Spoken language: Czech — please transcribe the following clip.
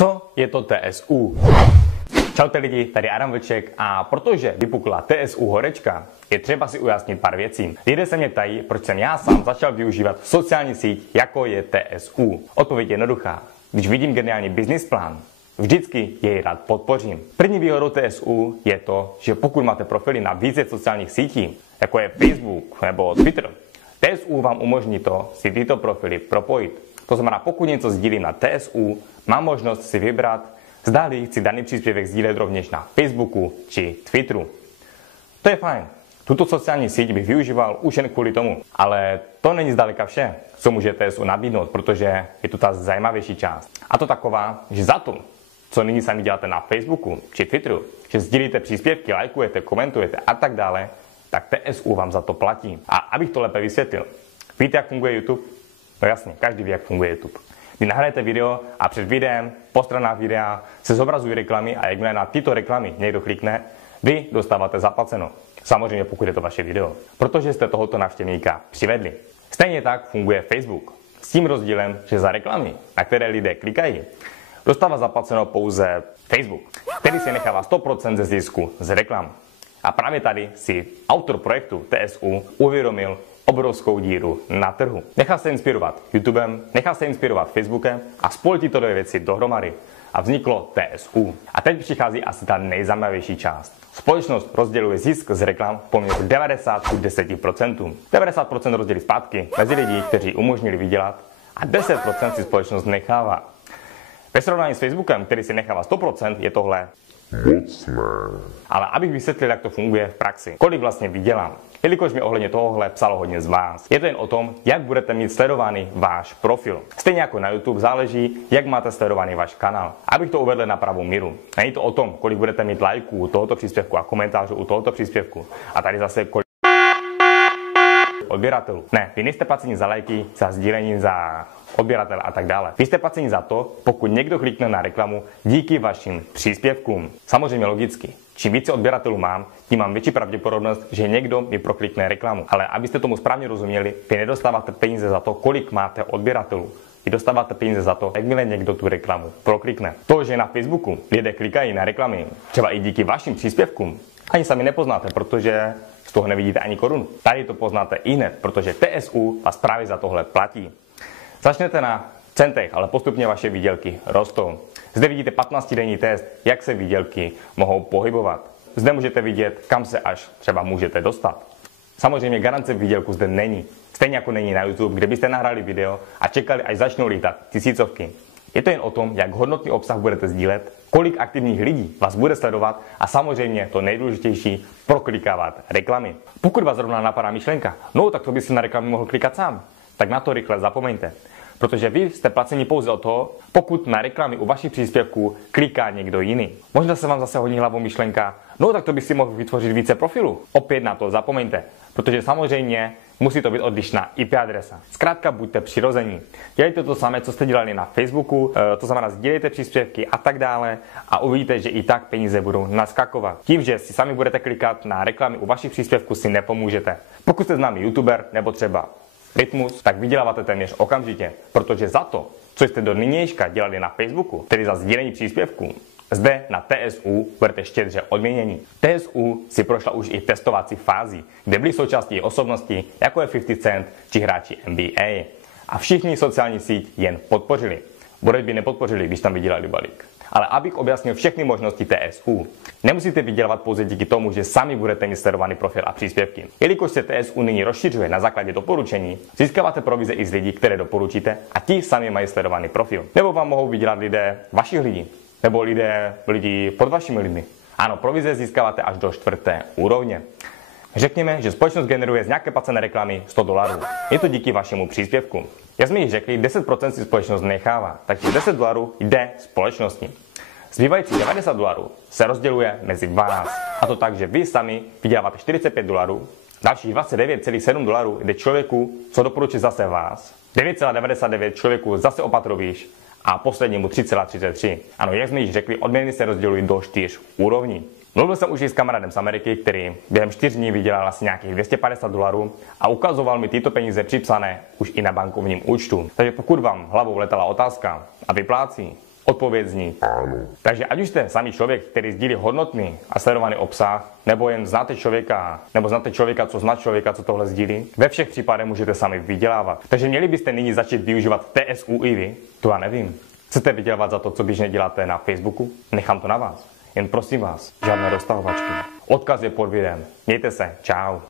Co je to TSU? Čaute lidi, tady Adam Vlček a protože vypukla TSU horečka, je třeba si ujasnit pár věcí. Lidé se mě ptají, proč jsem já sám začal využívat sociální síť, jako je TSU. Odpověď je jednoduchá. Když vidím geniální business plán, vždycky jej rád podpořím. První výhodou TSU je to, že pokud máte profily na více sociálních sítí, jako je Facebook nebo Twitter, TSU vám umožní to si tyto profily propojit. To znamená, pokud něco sdílím na TSU, mám možnost si vybrat, zda-li chci daný příspěvek sdílet rovněž na Facebooku či Twitteru. To je fajn. Tuto sociální síť bych využíval už jen kvůli tomu. Ale to není zdaleka vše, co může TSU nabídnout, protože je tu ta zajímavější část. A to taková, že za to, co nyní sami děláte na Facebooku či Twitteru, že sdílíte příspěvky, lajkujete, komentujete a tak dále, tak TSU vám za to platí. A abych to lépe vysvětlil, víte, jak funguje YouTube? No jasně, každý ví, jak funguje YouTube. Vy nahrajete video a před videem, po stranách videa se zobrazují reklamy a jakmile na tyto reklamy někdo klikne, vy dostáváte zaplaceno. Samozřejmě pokud je to vaše video, protože jste tohoto návštěvníka přivedli. Stejně tak funguje Facebook. S tím rozdílem, že za reklamy, na které lidé klikají, dostává zaplaceno pouze Facebook, který si nechává 100% ze zisku z reklam. A právě tady si autor projektu TSU uvědomil obrovskou díru na trhu. Nechal se inspirovat YouTubem, nechal se inspirovat Facebookem a spojil tyto dvě věci dohromady a vzniklo TSU. A teď přichází asi ta nejzajímavější část. Společnost rozděluje zisk z reklam v poměru 90 k 10%. 90% rozdělí zpátky mezi lidi, kteří umožnili vydělat, a 10% si společnost nechává. Ve srovnání s Facebookem, který si nechává 100%, je tohle mocné. Ale abych vysvětlil, jak to funguje v praxi, kolik vlastně vydělám, jelikož mi ohledně tohohle psalo hodně z vás. Je to jen o tom, jak budete mít sledovaný váš profil. Stejně jako na YouTube záleží, jak máte sledovaný váš kanál. Abych to uvedl na pravou míru. Není to o tom, kolik budete mít lajků u tohoto příspěvku a komentářů u tohoto příspěvku. A tady zase kolik odběratelů. Ne, vy nejste placeni za lajky, za sdílení, za odběratele a tak dále. Vy jste placeni za to, pokud někdo klikne na reklamu díky vašim příspěvkům. Samozřejmě logicky. Čím více odběratelů mám, tím mám větší pravděpodobnost, že někdo mi proklikne reklamu. Ale abyste tomu správně rozuměli, vy nedostáváte peníze za to, kolik máte odběratelů. Vy dostáváte peníze za to, jakmile někdo tu reklamu proklikne. To, že na Facebooku lidé klikají na reklamy, třeba i díky vašim příspěvkům, ani sami nepoznáte, protože z toho nevidíte ani korunu. Tady to poznáte ihned, protože TSU vás právě za tohle platí. Začnete na centech, ale postupně vaše výdělky rostou. Zde vidíte 15-denní test, jak se výdělky mohou pohybovat. Zde můžete vidět, kam se až třeba můžete dostat. Samozřejmě garance výdělku zde není. Stejně jako není na YouTube, kde byste nahrali video a čekali, až začnou lítat tisícovky. Je to jen o tom, jak hodnotný obsah budete sdílet, kolik aktivních lidí vás bude sledovat a samozřejmě to nejdůležitější, proklikávat reklamy. Pokud vás zrovna napadá myšlenka, no tak to by si na reklamy mohl klikat sám, tak na to rychle zapomeňte. Protože vy jste placeni pouze o to, pokud na reklamy u vašich příspěvků kliká někdo jiný. Možná se vám zase hodí hlavou myšlenka, no tak to by si mohl vytvořit více profilů. Opět na to zapomeňte, protože samozřejmě musí to být odlišná IP adresa. Zkrátka buďte přirození. Dělejte to samé, co jste dělali na Facebooku, to znamená sdílejte příspěvky a tak dále a uvidíte, že i tak peníze budou naskakovat. Tím, že si sami budete klikat na reklamy u vašich příspěvků, si nepomůžete. Pokud jste známý YouTuber nebo třeba Rytmus, tak vyděláváte téměř okamžitě, protože za to, co jste do nynějška dělali na Facebooku, tedy za sdílení příspěvků, zde na TSU budete štědře odměněni. TSU si prošla už i testovací fázi, kde byly součástí osobnosti, jako je 50 Cent či hráči NBA. A všichni sociální síť jen podpořili. Boreď by nepodpořili, když tam vydělali balík. Ale abych objasnil všechny možnosti TSU, nemusíte vydělávat pouze díky tomu, že sami budete mít sledovaný profil a příspěvky. Jelikož se TSU nyní rozšiřuje na základě doporučení, získáváte provize i z lidí, které doporučíte a ti sami mají sledovaný profil. Nebo vám mohou vydělat lidé vašich lidí, nebo lidi pod vašimi lidmi. Ano, provize získáváte až do 4. úrovně. Řekněme, že společnost generuje z nějaké placené reklamy $100. Je to díky vašemu příspěvku. Jak jsme již řekli, 10% si společnost nechává, takže $10 jde společnosti. Zbývající $90 se rozděluje mezi vás. A to tak, že vy sami vyděláváte $45, dalších $29,7 jde člověku, co doporučí zase vás, 9,99 člověku zase opatrovíš a poslednímu 3,33. Ano, jak jsme již řekli, odměny se rozdělují do 4 úrovní. Mluvil jsem už i s kamarádem z Ameriky, který během 4 dní vydělal asi nějakých $250 a ukazoval mi tyto peníze připsané už i na bankovním účtu. Takže pokud vám hlavou letala otázka a vyplácí, Odpověď zní ano. Takže ať už jste sami člověk, který sdílí hodnotný a sledovaný obsah, nebo jen znáte člověka, co zná člověka, co tohle sdílí, ve všech případech můžete sami vydělávat. Takže měli byste nyní začít využívat TSU i vy? To já nevím. Chcete vydělávat za to, co běžně děláte na Facebooku? Nechám to na vás. Jen prosím vás, žádné roztahovačky. Odkaz je pod videem. Mějte se, čau.